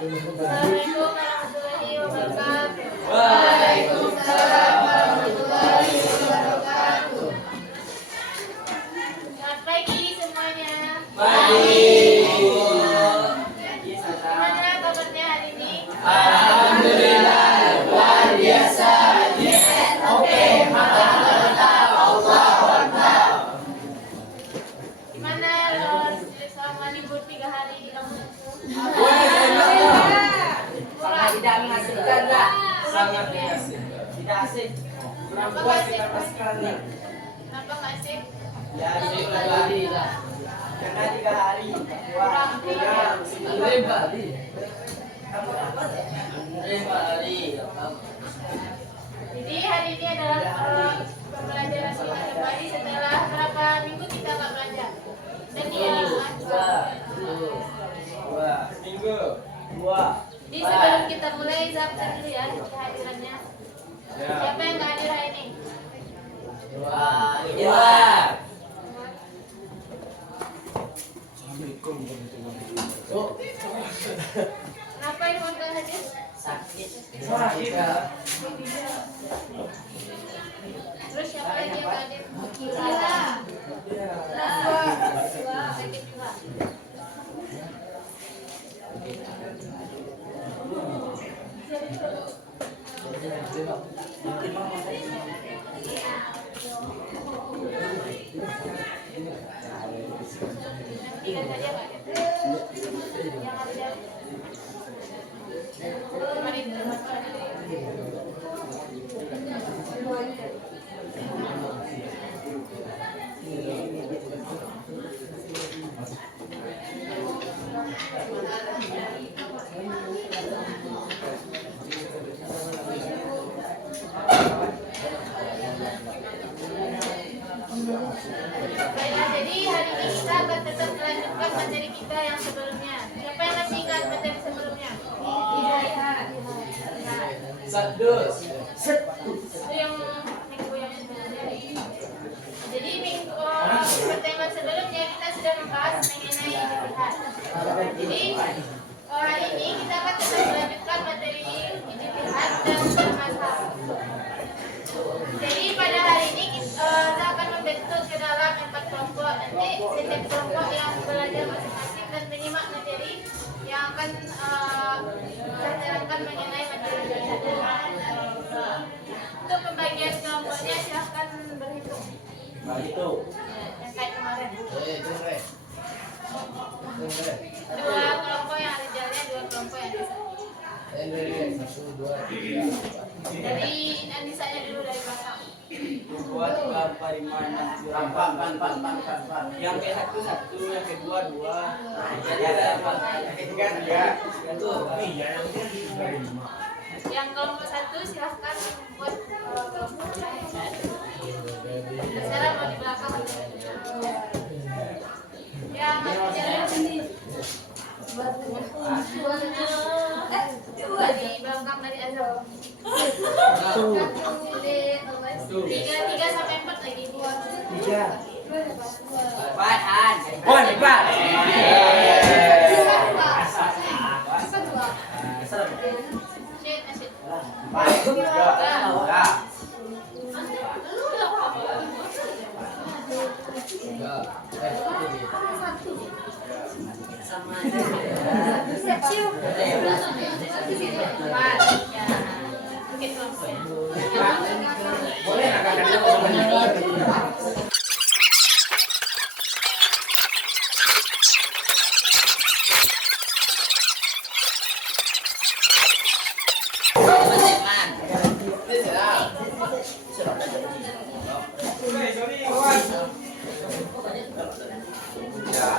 Assalamualaikum warahmatullahi wabarakatuh. Waalaikumsalam warahmatullahi wabarakatuh. Selamat pagi semuanya. Pagi. Gimana kabarnya hari ini? Alhamdulillah luar biasa. Oke, mantap. Allahu Akbar. Gimana lo selama libur 3 hari di kampus? Tidak mengasihkan lah. Sangat asik. Tidak asik. Kurang puas kita pas sekali. Kenapa nggak asik? Ya, ini kembali lah. Karena 3 hari. Wah, kurang. Jadi hari ini adalah pembelajaran kita kembali setelah berapa minggu kita nggak belajar. Dan dia Minggu. 2. Jadi sebelum kita mulai, absen dulu ya kehadirannya. Ya. Siapa yang nggak hadir hari ini? Kenapa Irwan nggak hadir? Terus siapa lagi yang nggak hadir? Sakit juga. Tiga saja nggak ada. Yang ada. Kemarin baiklah, jadi hari ini kita akan tetap melanjutkan materi kita yang sebelumnya. Siapa yang masih ingat materi sebelumnya? Itu yang minggu yang sebelumnya. Jadi minggu pertemuan sebelumnya kita sudah membahas mengenai ijtihad. Jadi hari ini kita akan tetap melanjutkan materi ijtihad dan mazhab. Jadi pada hari ini kita akan membentuk ke dalam 4 kelompok. Nanti setiap kelompok yang belajar masing-masing dan menyimak materi yang akan kita terangkan mengenai materi ijtihad. Untuk pembagian kelompoknya silahkan berhitung. Yang kayak kemarin. 2 kelompok yang ada jalannya, 2 kelompok yang ada. Dari Anisanya dulu dari belakang. 2, 3, 4, 5, 6, 7. Yang ke satu, yang kedua 2. Yang ketiga 3. Yang kelompok 1 silahkan buat kelompok lain. Sekarang mau di belakang. Yang jalan sini. Dari belakang dari Azam. 3 sampai 4 lagi. 3. Syed, Syed.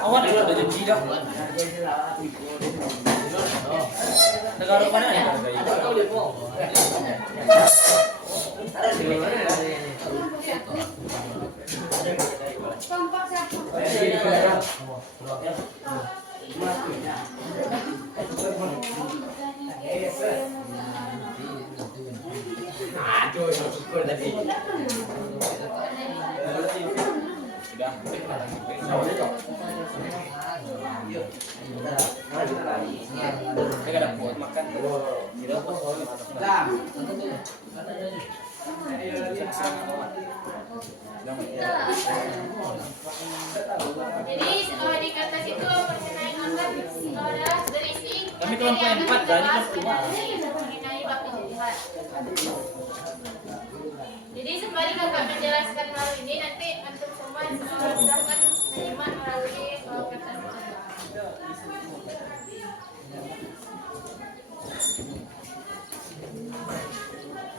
Awak dulu ada janji dah. Negara mana ya? Aduh, syukur tadi. Sudah. Tengah dah. Lam. Jadi di kertas itu mengenai akan adalah berisi Kami kelompok yang 4, berarti kelompok mengenai bab ijtihad. Jadi sembari kakak menjelaskan hal ini, nanti antum semua silahkan menyimak melalui kertas itu.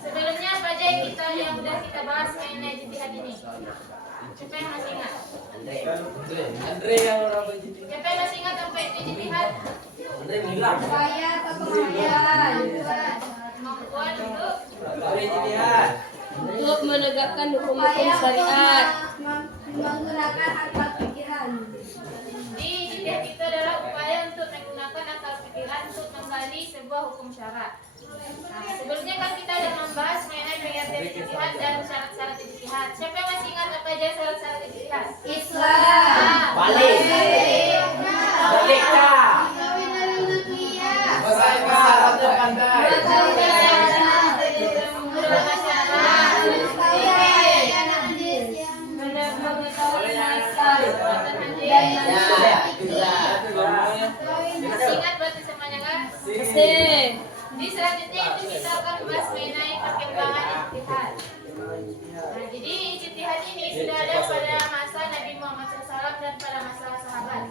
Sebelumnya apa aja yang sudah kita bahas mengenai ijtihad ini? Siapa yang masih ingat? Andre yang orang berjiti. Siapa yang masih ingat apa itu ijtihad? Andre bilang. Kemampuan untuk Berjitihan. Untuk menegakkan hukum-hukum syariat. Menggunakan akal pikiran. di ijtihad itu adalah upaya untuk menggunakan akal pikiran untuk menggali sebuah hukum syarat. Nah, sebelumnya kan kita sudah membahas mengenai pengertian ijtihad dan syarat-syarat ijtihad. Siapa yang masih ingat apa aja syarat-syarat ijtihad? Islam. Balik. Merdeka. Besar terpandai. Masih ingat berarti semuanya kan? Di selanjutnya itu kita akan bahas mengenai perkembangan ijtihad. Nah, jadi ijtihad ini sudah ada pada masa Nabi Muhammad SAW dan pada masa sahabat.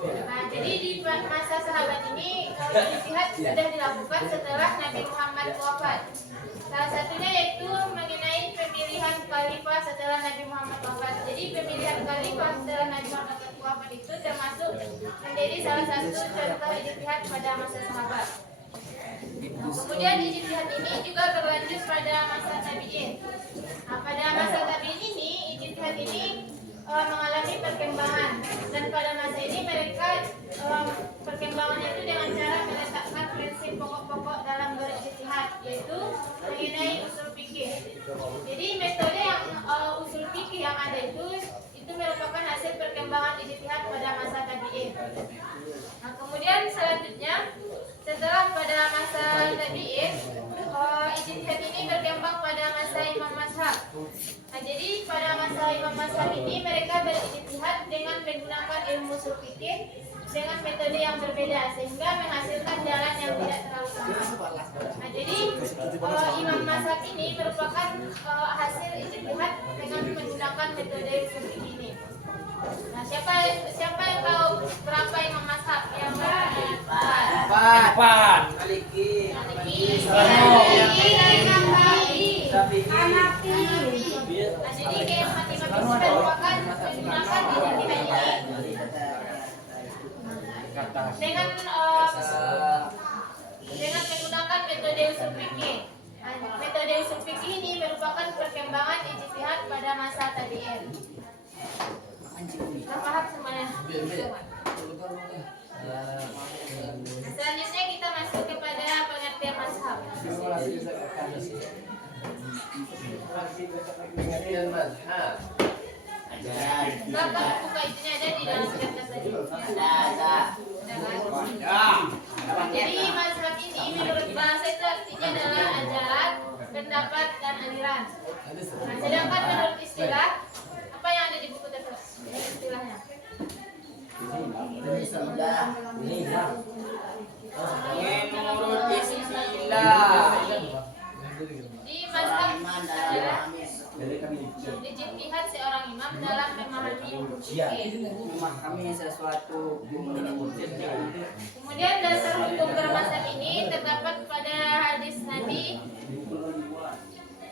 Nah, jadi di masa sahabat ini ijtihad sudah dilakukan setelah Nabi Muhammad wafat. Salah satunya yaitu mengenai pemilihan khalifah setelah Nabi Muhammad wafat. Jadi pemilihan khalifah setelah Nabi Muhammad wafat itu termasuk menjadi salah satu contoh ijtihad pada masa sahabat. Nah, kemudian ijtihad ini juga berlanjut pada masa tabi'in. Nah, pada masa tabi'in ini ijtihad ini mengalami perkembangan, dan pada masa ini mereka perkembangannya itu dengan cara meletakkan prinsip pokok-pokok dalam berijtihad, yaitu mengenai usul fikih. Jadi metode yang usul fikih yang ada itu merupakan hasil perkembangan ijtihad pada masa tabi'in. Nah, kemudian selanjutnya setelah pada masa tabi'in, ijtihad ini berkembang pada masa Imam Mazhab. Nah, jadi pada masa Imam Mazhab ini mereka berijtihad dengan menggunakan ilmu usul fikih dengan metode yang berbeda sehingga menghasilkan jalan yang tidak terlalu sama. Nah, jadi Imam Mazhab ini merupakan hasil ijtihad dengan menggunakan metode usul fikih ini. Nah, siapa yang tahu berapa Imam Mazhab yang Empat. Maliki. Nah, jadi keempat imam itu merupakan menggunakan ijtihad ini dengan menggunakan metode usul fikih. Nah, metode usul fikih ini merupakan perkembangan ijtihad pada masa tabi'in. Kita paham semuanya? Selanjutnya kita masuk kepada pengertian mazhab. Kakak buka itunya ada di dalam kertas tadi. Ada. Jadi mazhab ini menurut bahasa itu artinya adalah ajaran, pendapat, dan aliran. Nah, sedangkan menurut istilah, apa yang ada di buku tersebut? Istilahnya. Menurut istilah. Di mazhab adalah ijtihad seorang imam dalam memahami hukum fikih. Memahami sesuatu. Kemudian dasar hukum bermazhab ini terdapat pada hadis Nabi,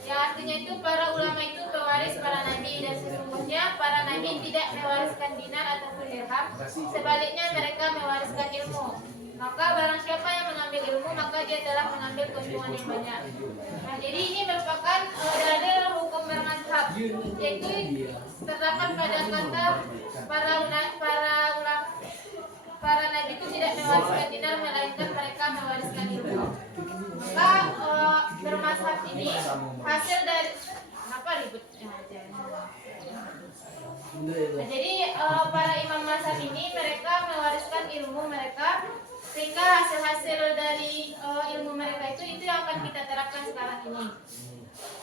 yang artinya itu para ulama itu pewaris para nabi, dan sesungguhnya para nabi tidak mewariskan dinar ataupun dirham, sebaliknya mereka mewariskan ilmu. Maka barang siapa yang mengambil ilmu, maka dia telah mengambil keuntungan yang banyak. Nah, jadi ini merupakan dalil hukum bermazhab, yaitu terdapat pada kata para nabi itu tidak mewariskan dinar, melainkan mereka mewariskan ilmu. Maka bermazhab ini hasil dari apa ributnya aja. Nah, jadi para imam mazhab ini mereka mewariskan ilmu mereka, sehingga hasil-hasil dari ilmu yang akan kita terapkan sekarang ini.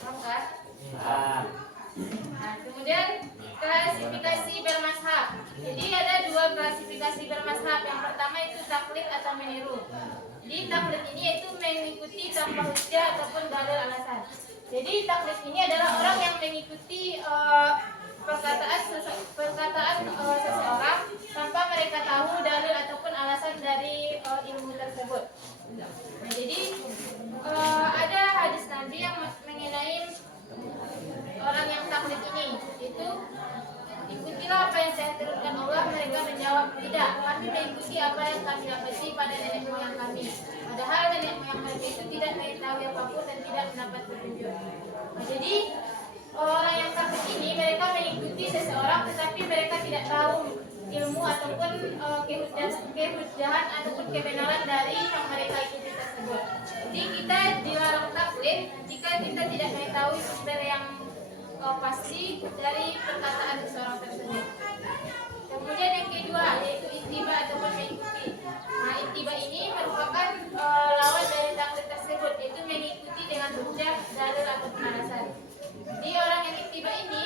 Paham kan? Nah, kemudian klasifikasi bermazhab. Jadi ada dua klasifikasi bermazhab. Yang pertama itu taklid atau meniru. Jadi taklid ini yaitu mengikuti tanpa hujjah ataupun dalil alasan. Jadi taklid ini adalah orang yang mengikuti perkataan seseorang tanpa mereka tahu dalil ataupun alasan dari ilmu tersebut. Nah, jadi ada hadis Nabi yang mengenai orang yang taklid ini, itu ikutilah apa yang saya turunkan Allah. Mereka menjawab, tidak, kami mengikuti apa yang kami dapati pada nenek moyang kami. Padahal nenek moyang kami itu tidak mengetahui apapun dan tidak mendapat petunjuk. Nah, jadi orang yang taklid ini mereka mengikuti seseorang tetapi mereka tidak tahu ilmu ataupun kehujjahan ataupun kebenaran dari yang mereka ikuti tersebut. Jadi kita dilarang taklid jika kita tidak mengetahui sumber yang pasti dari perkataan seseorang tersebut. Kemudian yang kedua yaitu ittiba ataupun mengikuti. Nah, ittiba ini merupakan lawan dari taklid tersebut, yaitu mengikuti dengan hujjah, dalil ataupun alasan. Jadi orang yang ittiba ini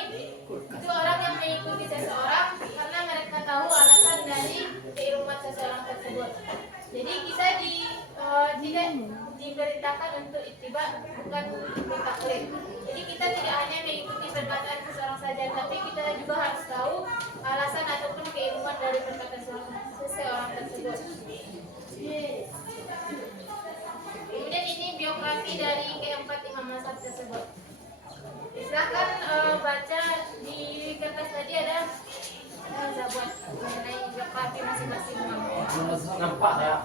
itu orang yang mengikuti seseorang karena mereka tahu alasan dari keilmuan seseorang tersebut. Jadi kita tidak diperintahkan untuk ittiba, bukan taklid. Jadi kita tidak hanya mengikuti perkataan seseorang saja, tapi kita juga harus tahu alasan ataupun keilmuan dari perkataan seseorang tersebut. Kemudian ini biografi dari keempat imam mazhab tersebut. Silakan baca di kertas tadi ada buat mengenai biografi masing-masing imam. Nampak ya?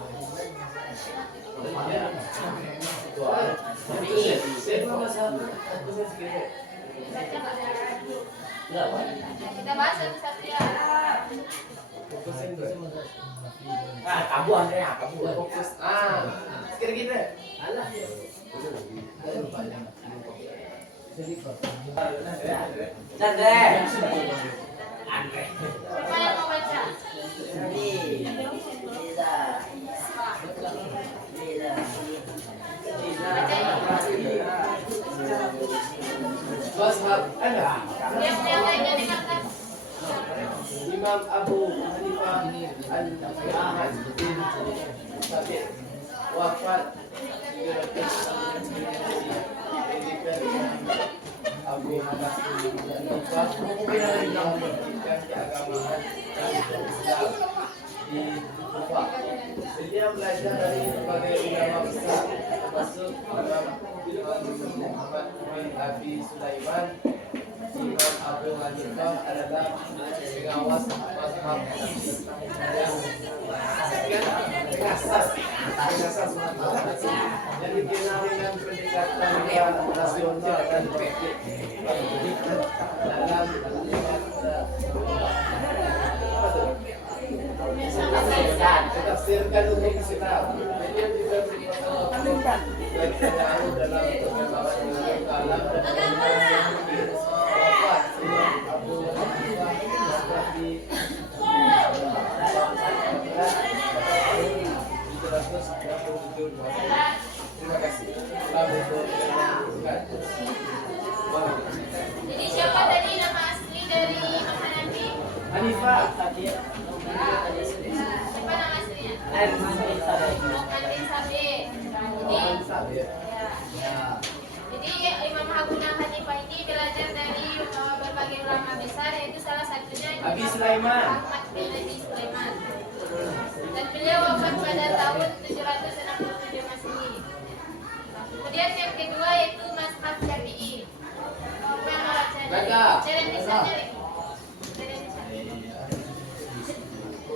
Baca nggak? Kita bahas satu-satu ya. Kamu ada ya? Kamu fokus. Sekali kita. Chandra. Siapa yang mau baca? Mazhab ada. Yang lainnya di kertas. Imam Abu Hanifah Al-Ahad bin Sabit wafat 300 Abu Hanifah menjalankan keagamaan Islam di Kufah. Dia belajar dari berbagai ulama besar termasuk Imam Muhammad bin Abi Sulaiman. Imam Abu Hanifah adalah pengawas mazhab yang dikenal dengan pendekatan rasional dan fikih dalam tafsirkan umum Islam. Dia juga merupakan pengaruh dalam perkembangan alam dan terima kasih. Jadi siapa tadi nama asli dari Imam Hanafi? Hanifah. Siapa nama aslinya? Andin Sabit. Jadi Imam Abu Hanifah ini belajar dari berbagai ulama besar, yaitu salah satunya Abi Sulaiman. Ahmad bin Abi Sulaiman. Dan beliau wafat pada tahun 767 Masehi. Kemudian yang kedua yaitu mazhab Syafi'i. Apa yang mau baca? Ceren misalnya lagi.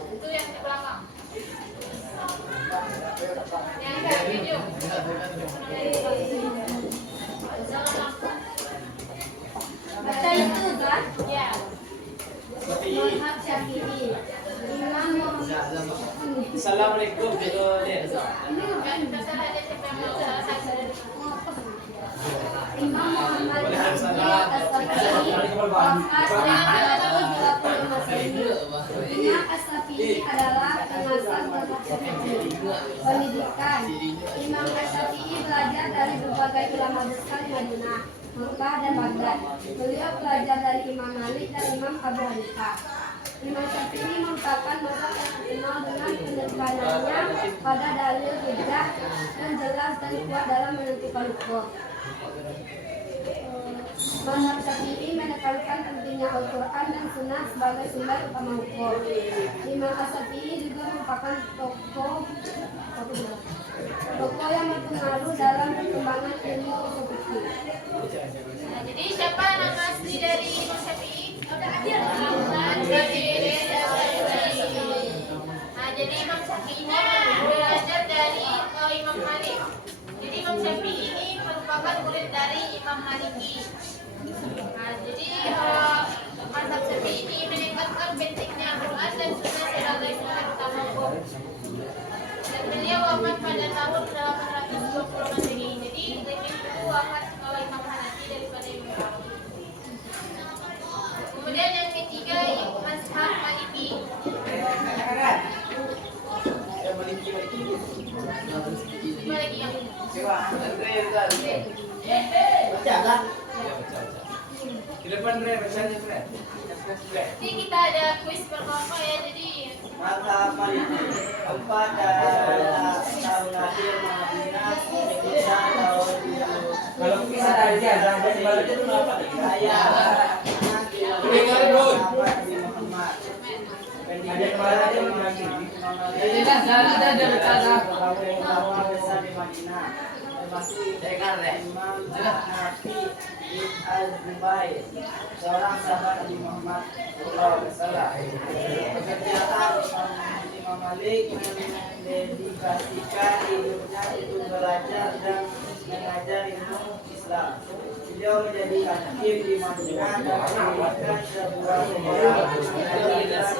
Itu yang di belakang. Yang enggak video. Baca itu kan? Ya. Mazhab Syafi'i. Imam Muhammad. Assalamualaikum. Kan terserah aja siapa yang mau salah satu. Imam Muhammad bin As-Safi'i wafat 220 Masehi. Imam As-Safi'i Syafi'i adalah pengasas mazhab Syafi'i. Pendidikan. Imam Syafi'i belajar dari berbagai ulama besar di Madinah, Mekah, dan Baghdad. Beliau belajar dari Imam Malik dan Imam Abu Hanifah. Imam Syafi'i merupakan mazhab yang terkenal dengan penekanannya pada dalil hujjah dan jelas dan kuat dalam menentukan hukum. Mazhab Syafi'i menekankan pentingnya Al-Quran dan Sunnah sebagai sumber utama hukum. Imam Syafi'i juga merupakan tokoh yang berpengaruh dalam perkembangan ilmu usul fikih. Nah, jadi siapa nama asli dari Imam Syafi'i? Nah, jadi Imam Syafi'i ini belajar dari Imam Malik. Jadi Imam Syafi'i ini merupakan murid dari Imam Maliki. Nah, jadi mazhab Syafi'i ini menekankan pentingnya Al-Quran dan Sunnah sebagai sumber utama hukum. Dan beliau wafat pada tahun 820 Masehi. Jadi lebih dulu wafat Imam Hanafi daripada Imam Syafi'i. Kemudian yang ketiga mazhab Maliki. Maliki yang Di depan Re, bacanya Re. Jadi kita ada kuis berkelompok ya. Jadi Mazhab Maliki pada tahun akhir Madinah Indonesia tahun 2000. Kalau bisa aja, sampai balik itu apa? Saya Dengar, Bro. Nabi Muhammad. Ada kemarin aja bilang gini. Jadi kan ada ulama besar di Madinah. Termasuk Imam Nafi bin Al-Zubair, seorang sahabat Nabi Muhammad SAW. Pekerjaan Imam Malik mendedikasikan hidupnya untuk belajar dan mengajar ilmu Islam. Beliau menjadi hakim di Madinah dan mendirikan sebuah sekolah Islam.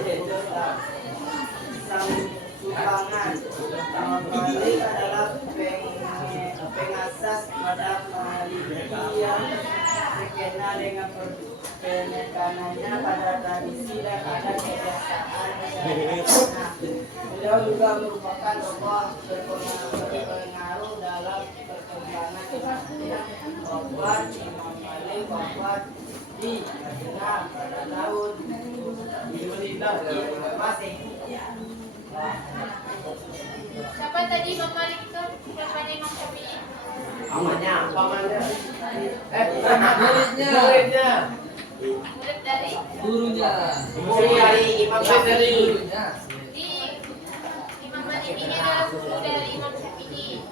Sumbangan Imam Malik adalah pengasas mazhab Maliki yang terkenal dengan penekanannya pada tradisi dan adat kebiasaan masyarakat. Beliau juga merupakan tokoh berpengaruh dalam perkembangan Islam. Wafat Imam Malik wafat di Madinah pada tahun 2015 Masehi. siapa tadi Imam Malik itu? Siapa Imam Syafi'i? Pamannya. Muridnya. Murid dari Gurunya. Murid dari Imam Syafi'i. Gurunya. Jadi Imam Malik ini adalah guru dari Imam Syafi'i.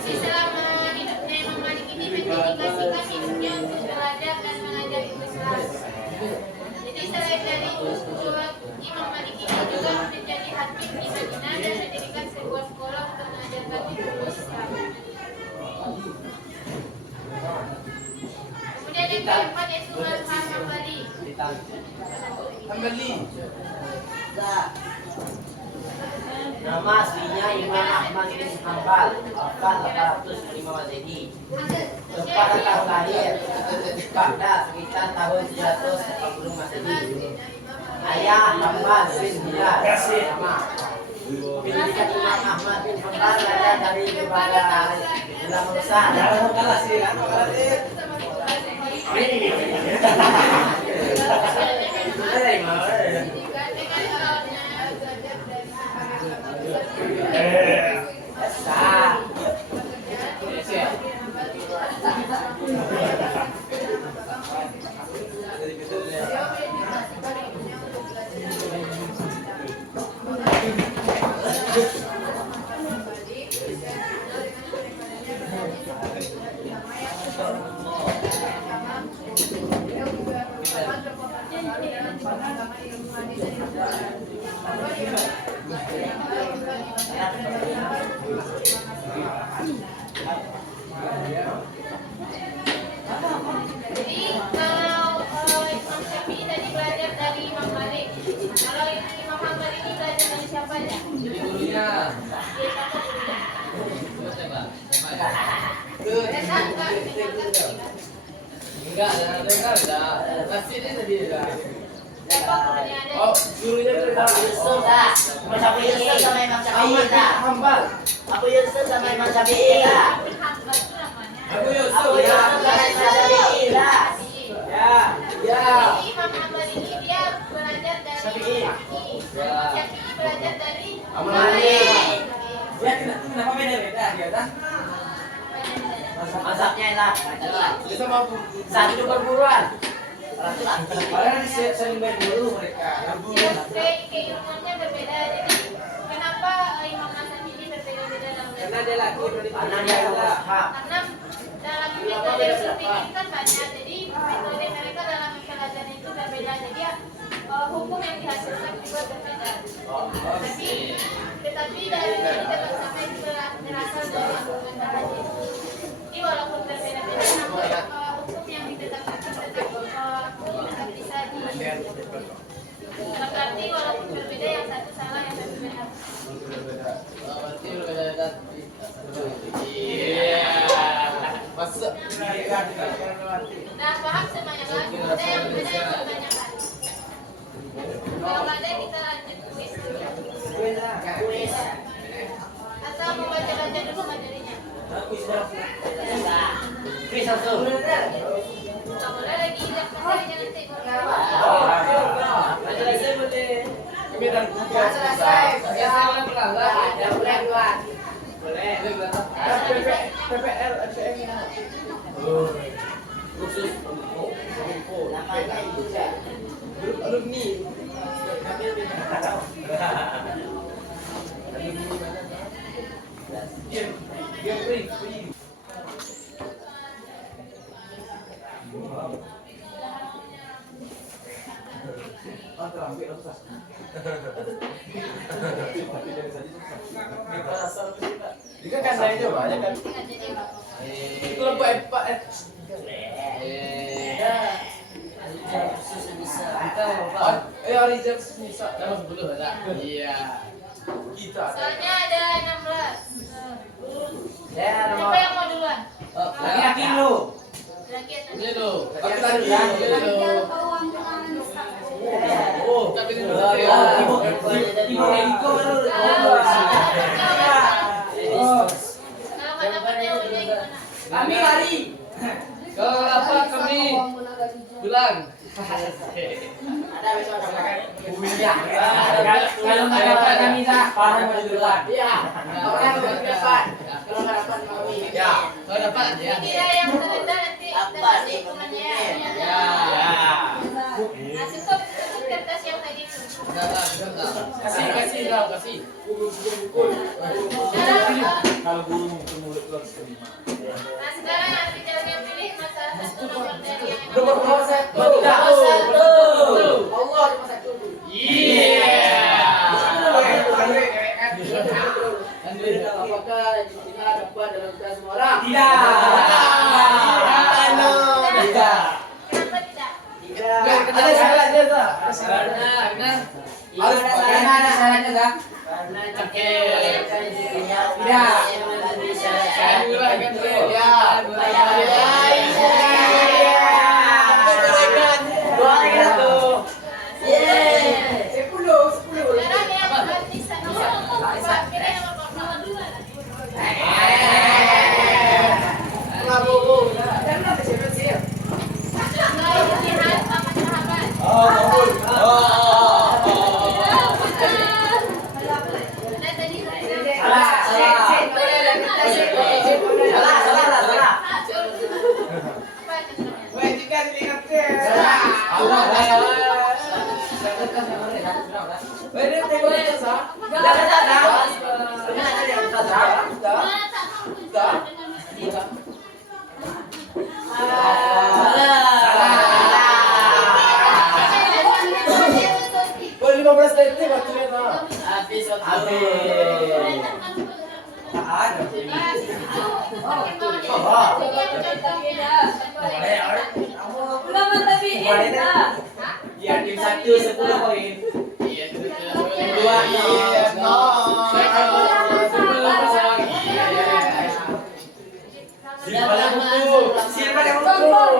Jadi selama hidupnya Imam Malik ini mendedikasikan hidupnya untuk belajar dan mengajar ilmu Islam. Jadi selain dari itu, Imam Malik ini juga menjadi hakim di Madinah dan mendirikan sebuah sekolah untuk mengajarkan ilmu Islam. Kemudian yang keempat yaitu mazhab Hambali. Kembali. Nama aslinya Imam Ahmad bin Hanbal, wafat 805 Masehi. Tempat tahun lahir Baghdad sekitar tahun 340 Masehi. Ayah Hanbal bin Bilal sama. Pendidikan Imam Ahmad bin Hanbal belajar dari berbagai ulama besar. Jangan kalah sih, kalah sih. Jadi kalau Imam Syafi'i tadi belajar dari Imam Malik, kalau Imam Hambali ini belajar dari siapa ya? Jadi gurunya. Dia siapa gurunya? Coba. Enggak, Enggak, enggak. Masih ini tadi dah. Siapa gurunya ada? Oh, gurunya dari Abu Yusuf dah. Abu Yusuf sama Imam Syafi'i dah. Hambal. Abu Yusuf sama Imam Syafi'i dah. Hamba itu namanya. Abu Yusuf. Abu Yusuf sama Imam Syafi'i dah. Ya. Ya. Jadi Imam Hambal ini dia belajar dari Syafi'i. Syafi'i belajar dari Abu Malik. Ya, kenapa beda-beda dia dah? Mazhabnya lah. Dia sama Abu. Satu perguruan. Laki-laki. Padahal sering berguru mereka. Kayak ilmunya berbeda. Jadi kenapa Imam Hasan ini berbeda-beda dalam Karena dia laki Karena dia mazhab. Karena dalam metode berpikir kan banyak, jadi metode mereka dalam mempelajari itu berbeda, jadi hukum yang dihasilkan juga berbeda. Tetapi dari tetap sampai berasal dari Al-Quran dan Hadis. Jadi walaupun berbeda-beda, namun hukum yang ditetapkan tetap bisa berarti walaupun berbeda yang satu salah yang satu benar. Berarti berbeda. Iya. Masuk. Nah, paham semuanya kan? Ada yang berbeda yang kebanyakan. Kalau nggak ada kita lanjut kuis dulu. Kuis. Atau mau baca-baca dulu materinya. Kuis langsung. Nggak boleh lagi lihat materinya nanti. Kami dan selesai. Selesai pelanggan. Ya boleh buat. Boleh. PPL SPM. Khusus untuk Namanya juga. grup alumni. Game free. Jika kan lainnya banyak kan. Itu lampu empat. Rizal bisa. Nama 10 ada. Iya. Kita. Soalnya ada 16. Ya, Siapa yang mau duluan? laki-laki lu. Lagi atau Ini lo. Laki-laki. Ini lo. uang tunangan Ustaz. Oh, tapi ini dulu. Ibu Eriko baru. kalau nggak dapat jawabnya gimana? Kami lari. Kalau apa kami bilang. Ada besok ada. Ya. Kalau nggak dapat kami dah. Parah mau di depan. Iya. Orang udah di depan. Kalau nggak dapat kami. Ya. Kalau dapat ya. Kira yang terendah nanti Apa dapat sih hukumannya. Ya. Nah, tutup kertas yang tadi itu. Kasih dong, kasih. Kalau guru mulut lu harus terima. Nah, sekarang Rizal yang pilih masalah satu nomor dari yang Nomor satu. Allah cuma satu. Iya. Apakah Argentina dapat dalam kita semua orang? Tidak. Tidak. Kenapa tidak? Tidak. Ada syaratnya tak? Ada syaratnya. Harus Ada syaratnya dah. karena Oke. tidak. Saya bilang kan tuh. Ya. Sekarang yang Anissa nomor 4. Pilih nomor 4. Jihad sama sahabat. Nah, tadi Boleh 15 detik waktunya tak? Habis waktu. Biar tim 1 10 poin. Iya, Dua, iya, no. Siapa yang hukum?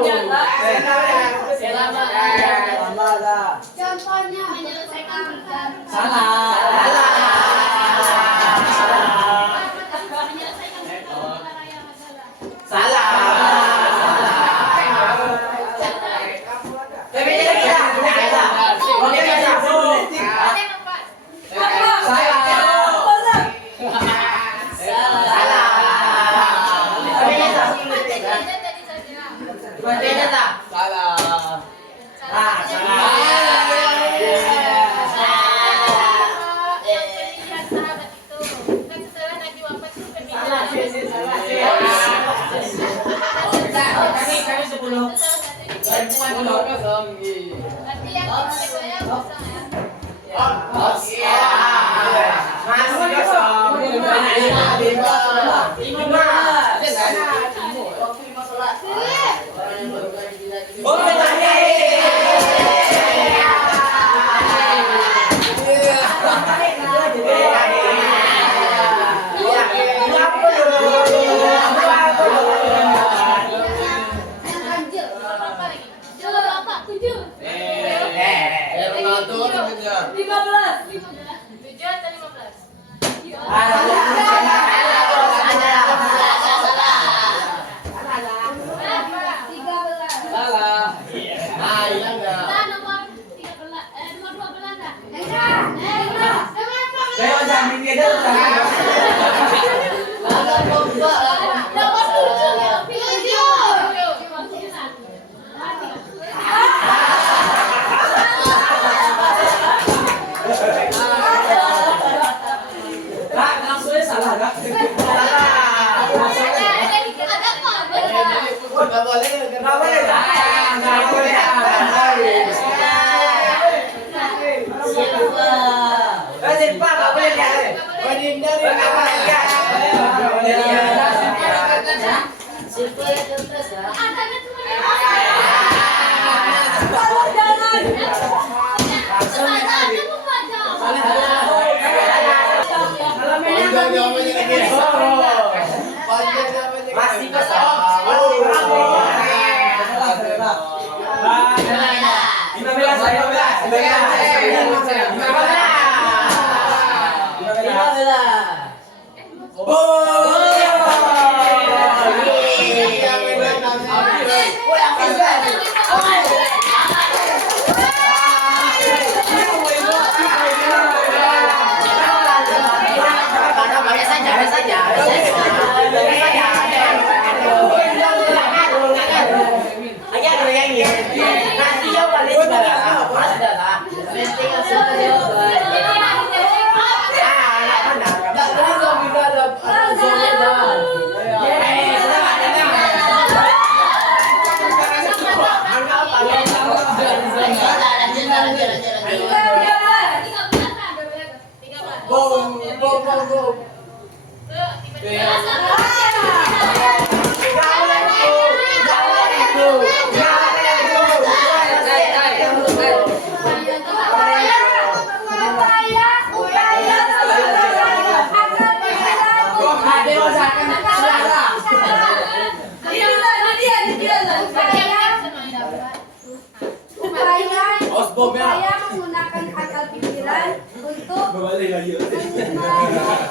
Upaya menggunakan akal pikiran untuk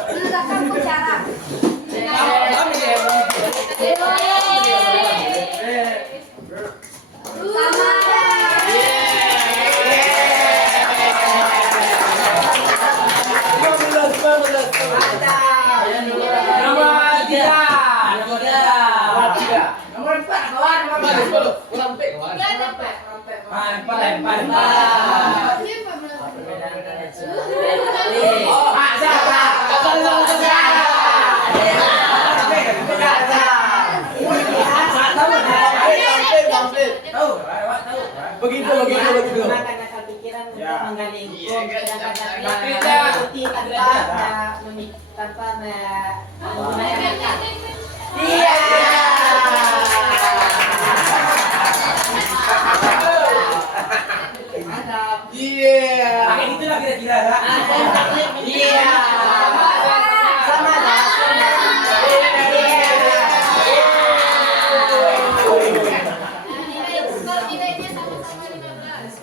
menegakkan bicara. Begitu. Menggunakan akal pikiran untuk menggali hukum, mengikuti tanpa menggunakan akal. Iya. Iya. Pakai gitu lah kira-kira. Iya. Sama lah. Nilainya sama-sama 15.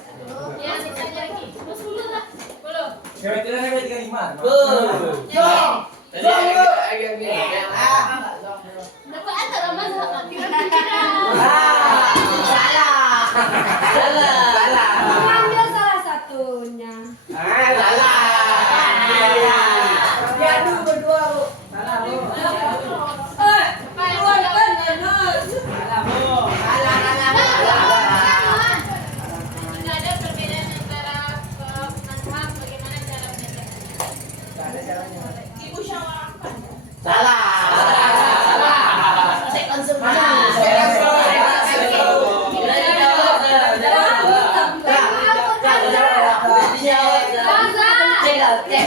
Ya, sisanya lagi. 10 lah. 10. Kira-kira saya 35. Dapat antara masalah Mengambil salah satunya. Nggak ada perbedaan antara manhaj bagaimana cara belajar. Ibu syawarahkan. Gagal. cek.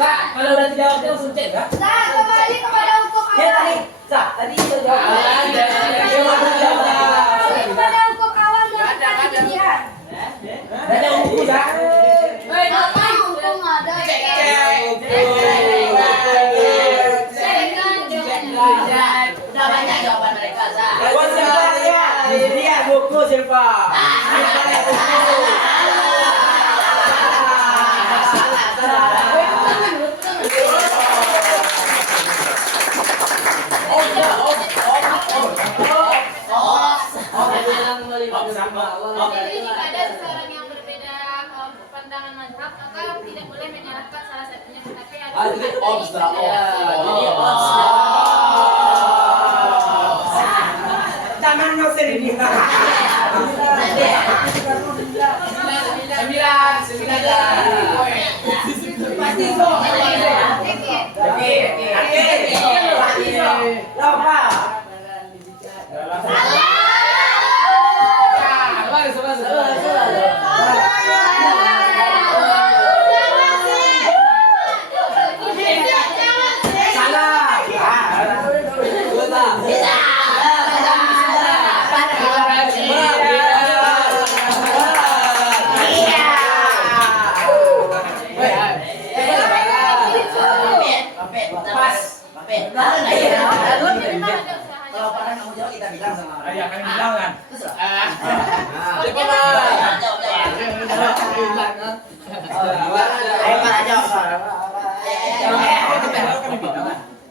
Za, kalau udah tidak jawab langsung cek ya. Za, kembali kepada hukum Ya awal. tadi, Za, tadi itu jawab. Kembali kepada hukum awal dan perselisihan. Ada hukum Za. Apa hukum ada? Udah banyak jawaban mereka, Za. Dia buku Silva. Jadi jika ada seseorang yang berbeda pandangan mazhab, maka tidak boleh menyalahkan salah satunya, tetapi harus Jangan mau sendiri. Pasti kok. Lupa.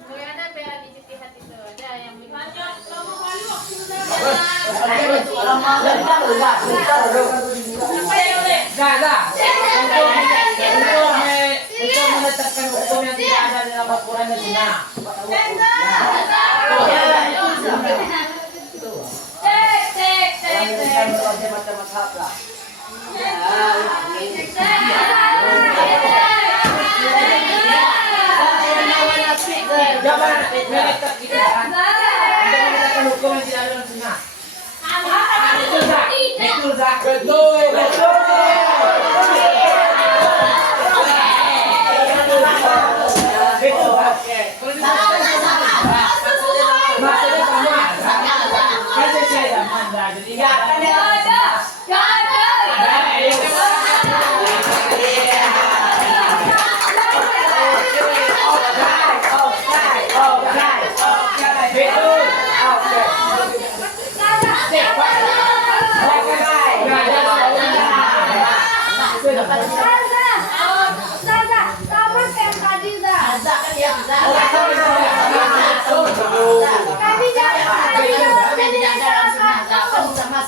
Bagaimana peran ijtihad itu? Ada yang Untuk menetapkan hukum yang tidak ada dalam Al-Quran dan Sunnah. Jangan menetapkan hukum yang tidak ada dalam Sunnah. Betul, Zak. Betul. Maksudnya sama. Kan sesuai zaman dah. Jadi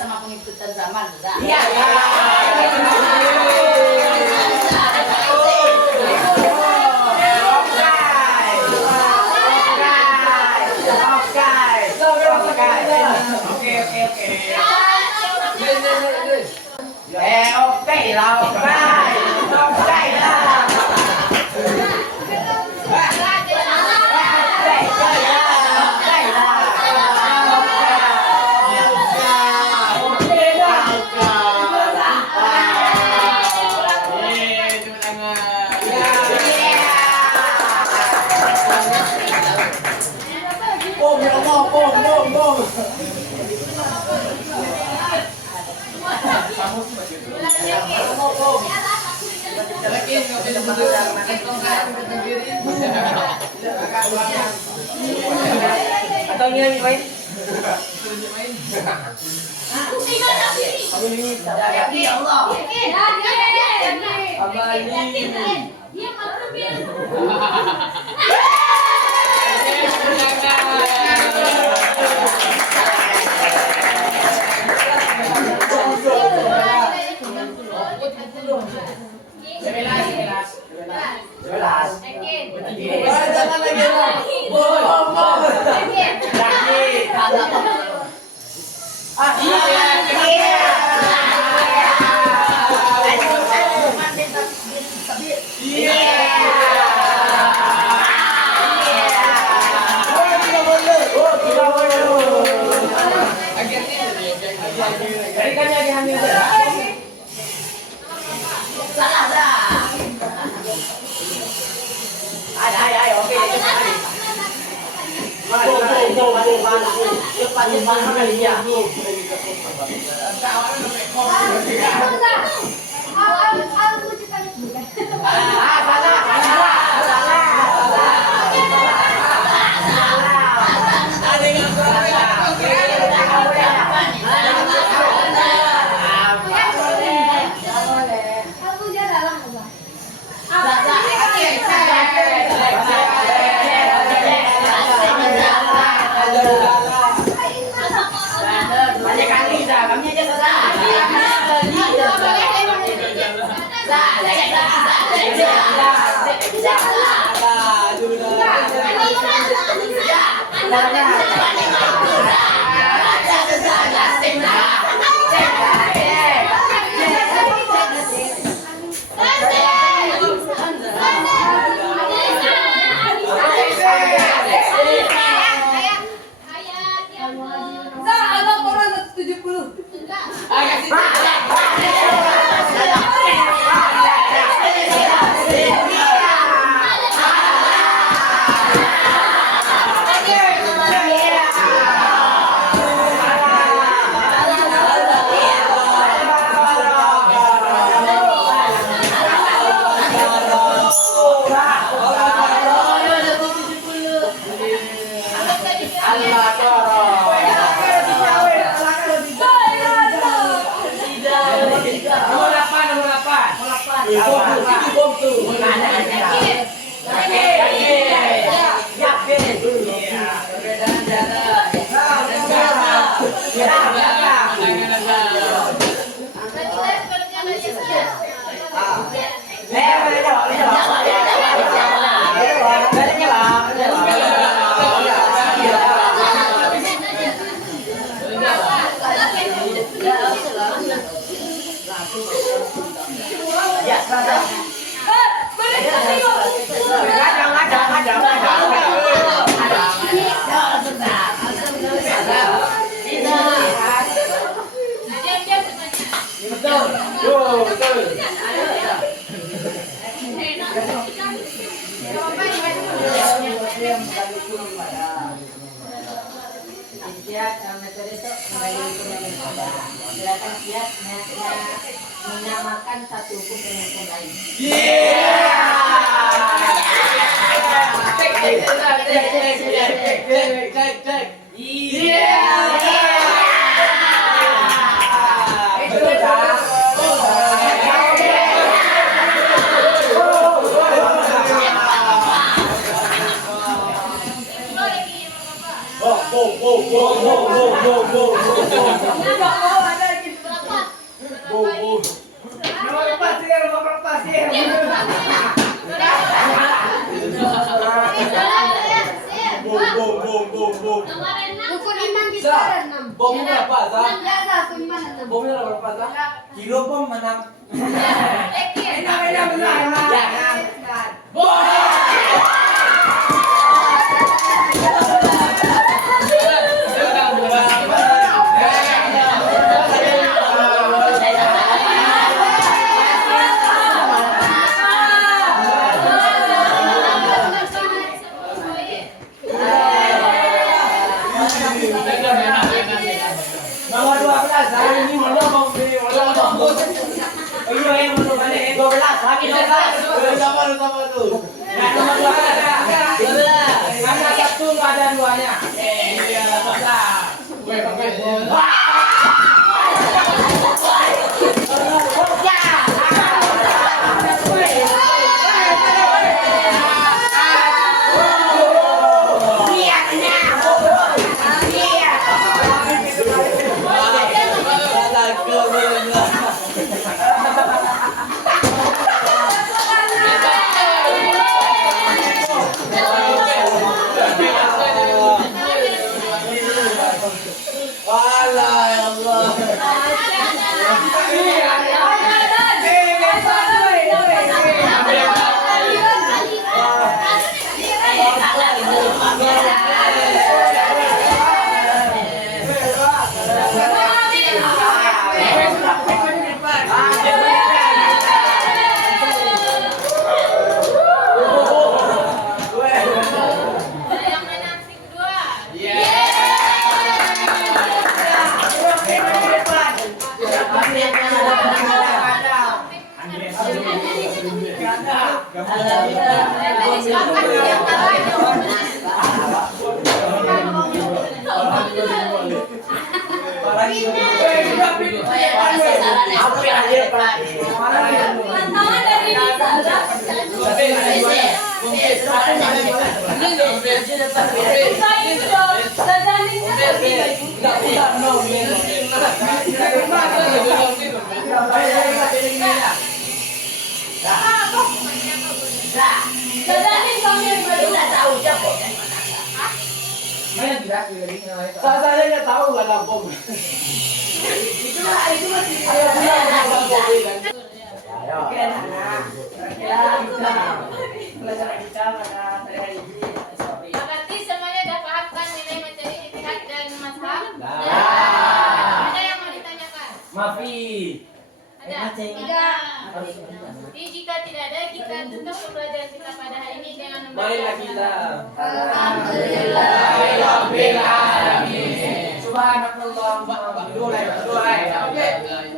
sama pengikutan zaman. iya. Oke Atau nyanyi main? Ya Allah. Jadi kan yang dihamil. Salah dah. Cepat-cepat makan dia. Silakan siap menamakan satu hukum dengan yang lain. Ukur iman kita ada 6. Bomnya berapa, Zah? 6 ada, aku iman 6. Bomnya berapa, Zah? Kilo bom menang. Nomor 12, hari ini mana bang? Iya, yang nomor balik 12, lagi 12. Sabar dulu. Nah, nomor 12. Ada satu, ada duanya. Iya, 12. Disepakati yang kalah yang menang. Aku yang hadir Pak. Pantauan dari Nisa. Buka itu dong. Dadaningnya pergi. Dadaning kami yang baru. Saya nggak tahu nggak ada bom. Itu masih Ayo. Oke, anak. Kira-kira kita pelajaran kita pada hari ini seperti ini. Berarti semuanya sudah paham kan nilai materi ijtihad dan mazhab? Ada yang mau ditanyakan? Mafi. Ada? Tidak. Jadi jika tidak ada, kita tutup pembelajaran kita pada hari ini dengan membaca Marilah kita. Alhamdulillah. Subhanallah. Doa.